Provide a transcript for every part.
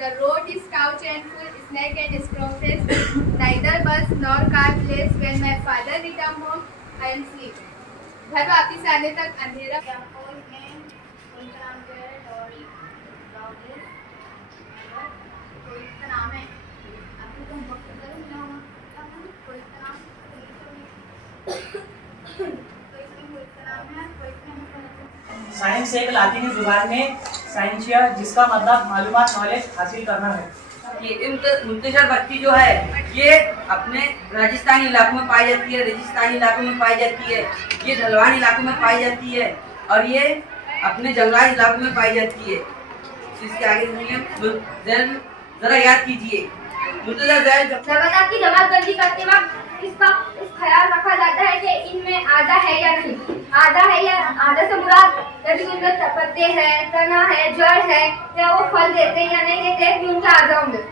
The road is couch and full snake and scrumptious. Neither bus nor car plays. When my father returned home, I am asleep. घर वापिस आने तक अंधेरा। Science एक लातीनी जुबान में साइंसिया जिसका मतलब मालूमात नॉलेज हासिल करना है। ये मुंतशिर बत्ती जो है ये अपने राजस्थानी इलाकों में पाई जाती है, रेगिस्तानी इलाकों में पाई जाती है, ये ढलवानी इलाकों में पाई जाती है और ये अपने जंगलात इलाकों में पाई जाती है। इसके आगे जरा याद कीजिए। नर्मदा की जमातबंदी करते वक्त इसका ख्याल रखा जाता है कि इनमें आधा है या नहीं। आधा है या आधा से मुराद यदि उनमें पत्ते हैं, तना है, जड़ है या वो फल देते हैं या नहीं देते भी उनका आधा होंगे।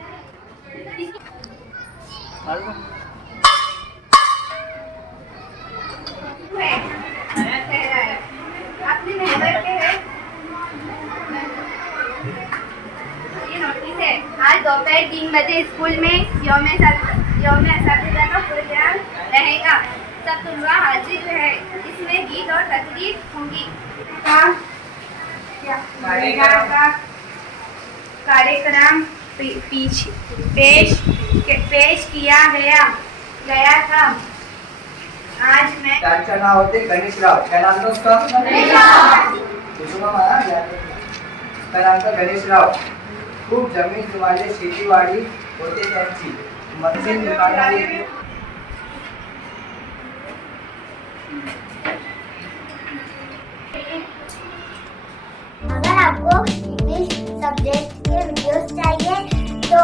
अपने मेहनत के है ये नोटिस है। आज दोपहर 3 बजे स्कूल में यौम असातिज़ा का प्रोग्राम रहेगा। सब तुलवा हाजिर है। इसमें गीत और तकरीर होंगी। कार्यक्रम पेश किया गया था। आज मैं त्यांचं नाव होते गणेशराव। काय नाव होतं उसका? काय नाव होतं? गणेशराव। खूप जमीन वाले शेतीवाडी होते त्यांची। मंजिल दुकानाची अगर आपको इंग्लिश सब्जेक्ट के वीडियोस चाहिए तो